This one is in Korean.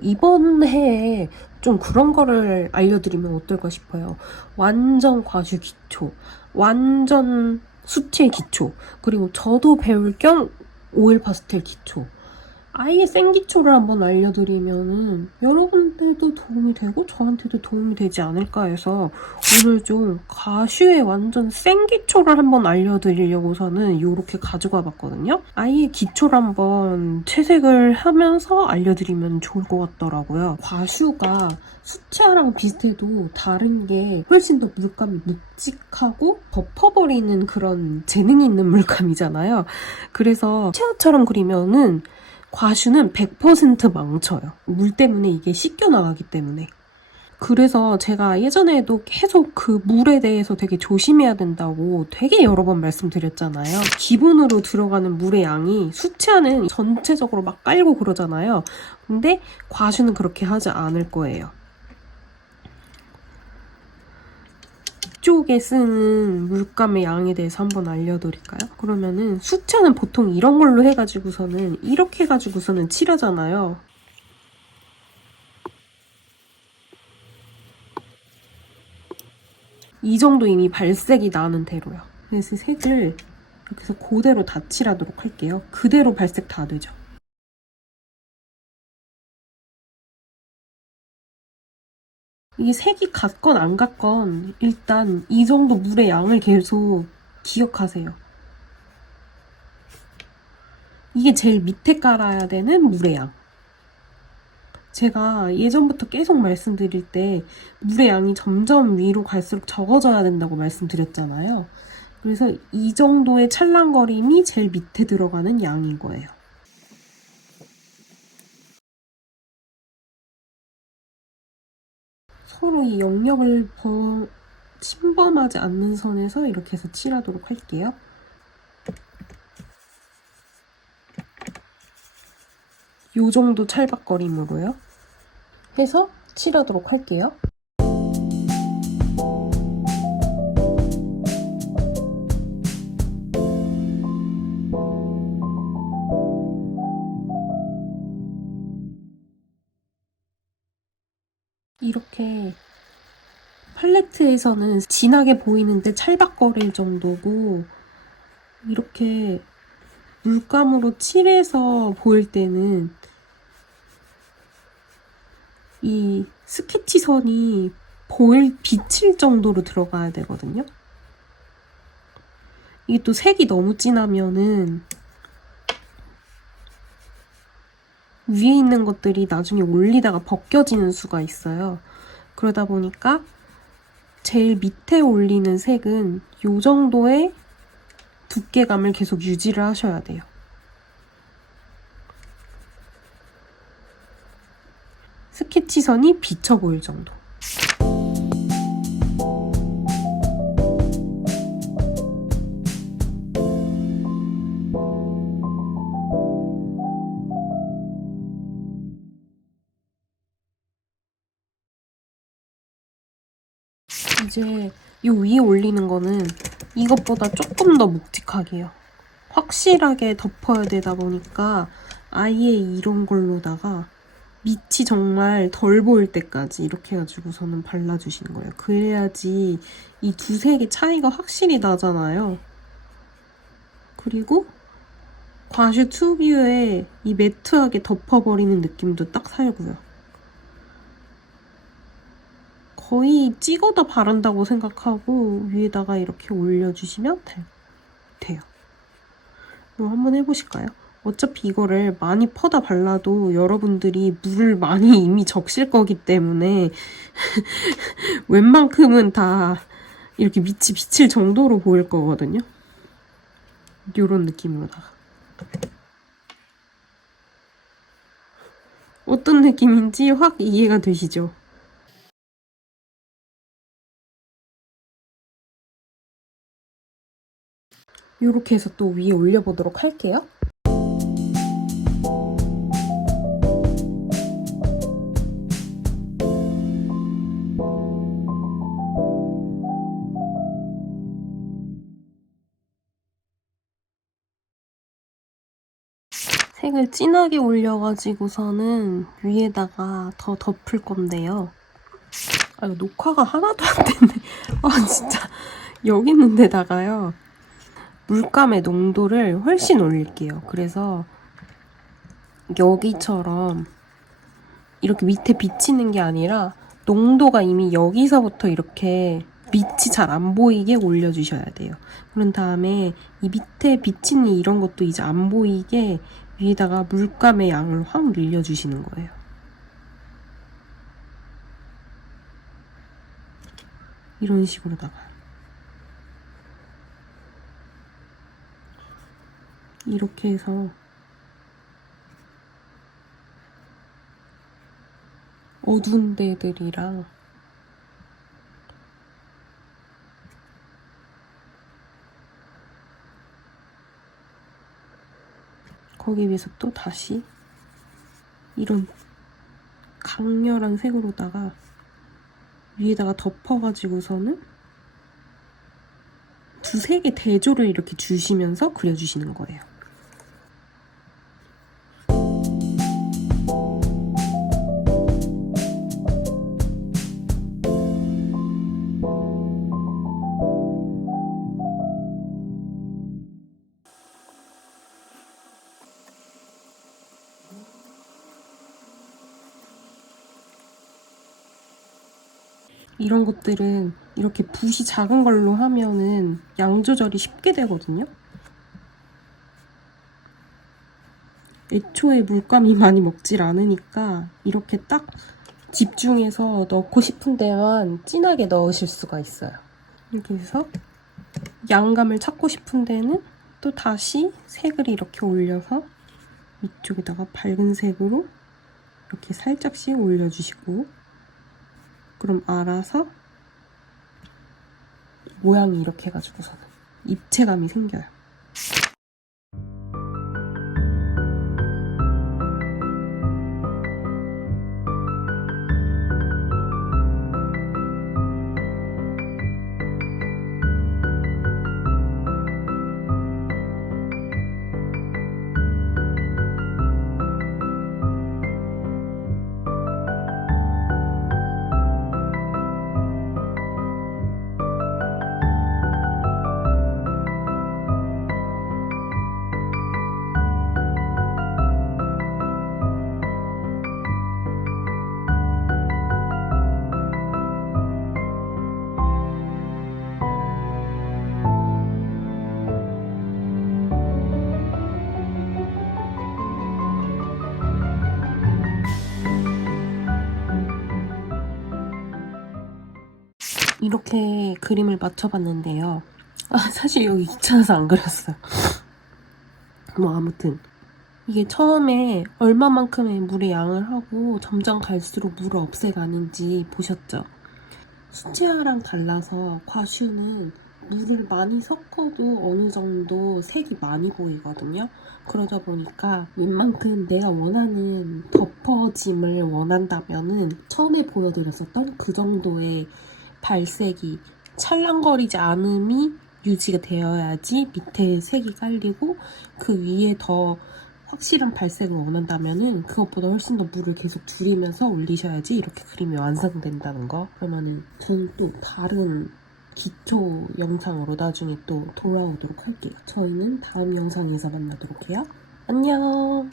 이번 해에 좀 그런 거를 알려드리면 어떨까 싶어요. 완전 과슈 기초, 완전 수채 기초, 그리고 저도 배울 겸 오일 파스텔 기초. 아예 생기초를 한번 알려드리면은 여러분들도 도움이 되고 저한테도 도움이 되지 않을까 해서 오늘 좀 가슈의 완전 생기초를 한번 알려드리려고서는 이렇게 가지고 와봤거든요. 아예 기초를 한번 채색을 하면서 알려드리면 좋을 것 같더라고요. 과슈가 수채화랑 비슷해도 다른 게 훨씬 더 물감이 묵직하고 덮어버리는 그런 재능이 있는 물감이잖아요. 그래서 수채화처럼 그리면은 과슈는 100% 망쳐요. 물 때문에 이게 씻겨나가기 때문에. 그래서 제가 예전에도 계속 그 물에 대해서 되게 조심해야 된다고 되게 여러 번 말씀드렸잖아요. 기본으로 들어가는 물의 양이 수채화는 전체적으로 막 깔고 그러잖아요. 근데 과슈는 그렇게 하지 않을 거예요. 이쪽에 쓰는 물감의 양에 대해서 한번 알려드릴까요? 그러면은 수채는 보통 이런 걸로 해가지고서는 이렇게 해가지고서는 칠하잖아요. 이 정도 이미 발색이 나는 대로요. 그래서 색을 이렇게 해서 그대로 다 칠하도록 할게요. 그대로 발색 다 되죠. 이게 색이 같건 안 같건 일단 이 정도 물의 양을 계속 기억하세요. 이게 제일 밑에 깔아야 되는 물의 양. 제가 예전부터 계속 말씀드릴 때 물의 양이 점점 위로 갈수록 적어져야 된다고 말씀드렸잖아요. 그래서 이 정도의 찰랑거림이 제일 밑에 들어가는 양인 거예요. 서로 이 영역을 침범하지 않는 선에서 이렇게 해서 칠하도록 할게요. 요 정도 찰박거림으로요. 해서 칠하도록 할게요. 이렇게 팔레트에서는 진하게 보이는데 찰박거릴 정도고 이렇게 물감으로 칠해서 보일 때는 이 스케치선이 비칠 정도로 들어가야 되거든요. 이게 또 색이 너무 진하면은 위에 있는 것들이 나중에 올리다가 벗겨지는 수가 있어요. 그러다 보니까 제일 밑에 올리는 색은 이 정도의 두께감을 계속 유지를 하셔야 돼요. 스케치선이 비쳐 보일 정도. 이제 이 위에 올리는 거는 이것보다 조금 더 묵직하게요. 확실하게 덮어야 되다 보니까 아예 이런 걸로다가 밑이 정말 덜 보일 때까지 이렇게 해가지고서는 발라주시는 거예요. 그래야지 이 두 색의 차이가 확실히 나잖아요. 그리고 과슈 특유의 이 매트하게 덮어버리는 느낌도 딱 살고요. 거의 찍어다 바른다고 생각하고 위에다가 이렇게 올려주시면 돼요. 그럼 한번 해보실까요? 어차피 이거를 많이 퍼다 발라도 여러분들이 물을 많이 이미 적실 거기 때문에 웬만큼은 다 이렇게 밑이 비칠 정도로 보일 거거든요. 이런 느낌으로다가. 어떤 느낌인지 확 이해가 되시죠? 이렇게 해서 또 위에 올려보도록 할게요. 색을 진하게 올려가지고서는 위에다가 더 덮을 건데요. 아, 이거 녹화가 하나도 안 됐네. 아, 진짜. 여기 있는 데다가요. 물감의 농도를 훨씬 올릴게요. 그래서 여기처럼 이렇게 밑에 비치는 게 아니라 농도가 이미 여기서부터 이렇게 밑이 잘 안 보이게 올려주셔야 돼요. 그런 다음에 이 밑에 비치는 이런 것도 이제 안 보이게 위에다가 물감의 양을 확 늘려주시는 거예요. 이런 식으로다가 이렇게 해서 어두운 데들이랑 거기에 비해서 또 다시 이런 강렬한 색으로다가 위에다가 덮어가지고서는 두세 개 대조를 이렇게 주시면서 그려주시는 거예요. 이런 것들은 이렇게 붓이 작은 걸로 하면은 양 조절이 쉽게 되거든요. 애초에 물감이 많이 먹질 않으니까 이렇게 딱 집중해서 넣고 싶은 데만 진하게 넣으실 수가 있어요. 이렇게 해서 양감을 찾고 싶은 데는 또 다시 색을 이렇게 올려서 위쪽에다가 밝은 색으로 이렇게 살짝씩 올려주시고, 그럼 알아서 모양이 이렇게 해가지고서는 입체감이 생겨요. 이렇게 그림을 맞춰봤는데요. 사실 여기 귀찮아서 안 그렸어요. 뭐 아무튼 이게 처음에 얼마만큼의 물의 양을 하고 점점 갈수록 물을 없애가는지 보셨죠? 수채화랑 달라서 과슈는 물을 많이 섞어도 어느 정도 색이 많이 보이거든요. 그러다 보니까 웬만큼 내가 원하는 덮어짐을 원한다면은 처음에 보여드렸었던 그 정도의 발색이 찰랑거리지 않음이 유지가 되어야지 밑에 색이 깔리고, 그 위에 더 확실한 발색을 원한다면은 그것보다 훨씬 더 물을 계속 줄이면서 올리셔야지 이렇게 그림이 완성된다는 거. 그러면은 저는 또 다른 기초 영상으로 나중에 또 돌아오도록 할게요. 저희는 다음 영상에서 만나도록 해요. 안녕.